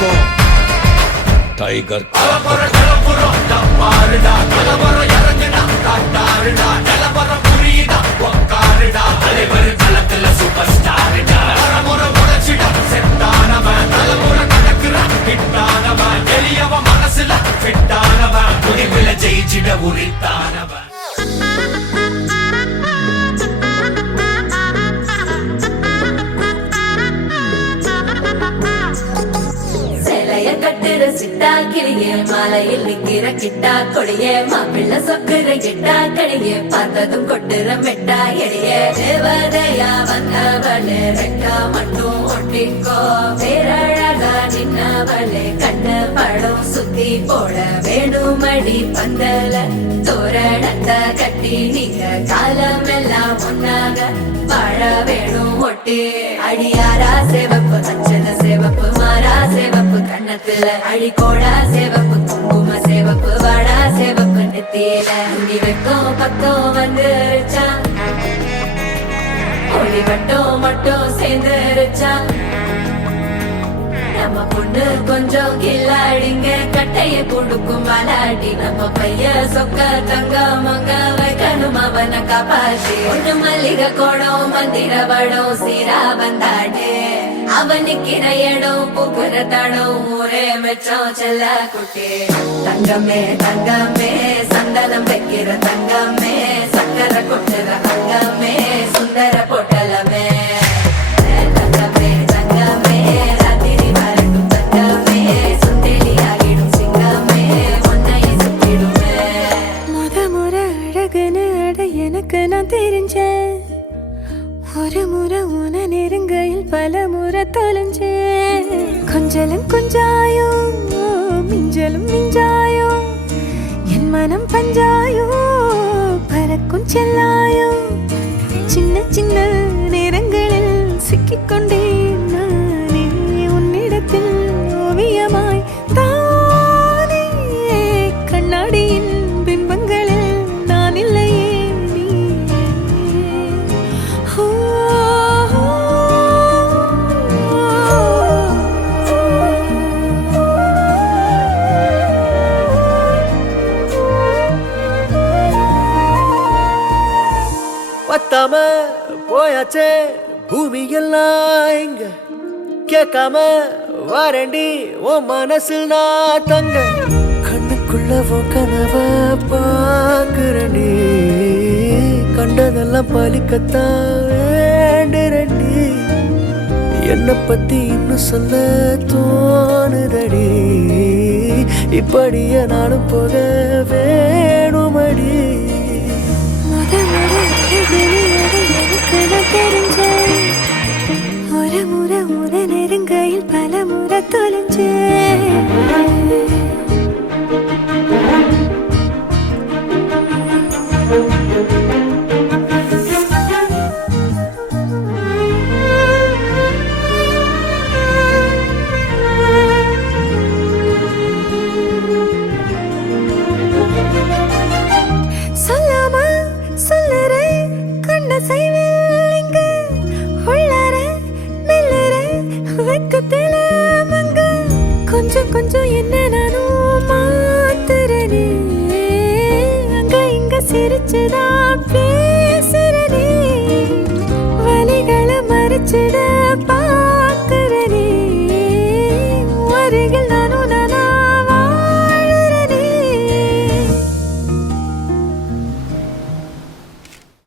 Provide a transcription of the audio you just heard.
பக்கம் tiger super star மனசுல ஜெயிச்சிட உரித்தானவன் கட்டுற சிட்டா கிளியே மாலையில் நிக்கிற கிட்டா கொடியே மாப்பிள்ள சொக்குற கிட்டா கடியே பார்த்ததும் கொட்டுற மெட்டா எடியே தேவதையா வந்தவளே ரெண்டா மட்டும் ஒட்டிக்கோ பேரழகா நின்னவளே கண்ணு படம் சுத்தி போட வேணுமடி பந்தல தோரணத்தை கட்டி நீங்க காலமெல்லாம் ஒன்னாக வாழ வேணும் ஒட்டி அடியாரா சேவப்பு அச்சத சேவப்பு மாறா சேவப்பு கண்ணத்துல அழிகோடா சேவப்பு குங்கும சேவப்பு வாடா சேவப்பு நெத்தியில உண்டி வெக்கம் பக்கம் வந்துருச்சா ஒளி மட்டும் சேர்ந்துருச்சா நம்ம பொண்ணு கொஞ்சம் கில்லாடிங்க கட்டைய கொடுக்கும் வாலாடி நம்ம பைய சொக்க தங்க மங்க வைக்கணும் அவனை காப்பாத்தி ஒண்ணு மல்லிகை கோடம் மந்திர வடம் சீரா வந்தாடே அவனுக்கிற இடம் பூக்குற தடம் ஊரே மெச்சம் செல்ல குட்டி தங்கமே தங்கமே சந்தனம் வைக்கிற தங்கமே சக்கர கொட்டுற தங்கமே சுந்தர பொட்டலமே தங்கமே தங்கமே ராத்திரி வரட்டும் தங்கமே சுந்தரி ஆகிடும் சிங்கமே ஒன்னை சுத்திடுமே முறை அழகுன்னு அட எனக்கு நான் தெரிஞ்சேன் ஒரு முறை உன நெருங்கையில் பல முறை தொலைஞ்சேன் கொஞ்சலும் கொஞ்சாயோ மிஞ்சலும் மிஞ்சாயோ என் மனம் பஞ்சாயோ பறக்கும் செல்லாயோ சின்ன சின்ன நேரங்களில் சிக்கிக்கொண்டேன் நானே உன்னிடத்தில் ஓவியமாய் தானே கண்ணாடியின் பிம்பங்களில் நான் இல்லையே பத்தாம போயாச்சே பூமி எல்லாம் இங்க கேட்காம வாரண்டி ஓ மனசில் நான் தங்க கண்ணுக்குள்ள உன் கனவ பாக்குறண்டி கண்டதெல்லாம் பலிக்கத்தான் வேண்டுரண்டி என்னை பத்தி இன்னும் சொல்ல தோணுதடி இப்படியே நானும் போக வேணுமடி ஒரு முறை உன நெருங்கையில் பல முறை தொலைஞ்சேன் கொஞ்சம் கொஞ்சம் என்ன நானும் மாத்துறனே அங்க இங்க சிரிச்சுதான்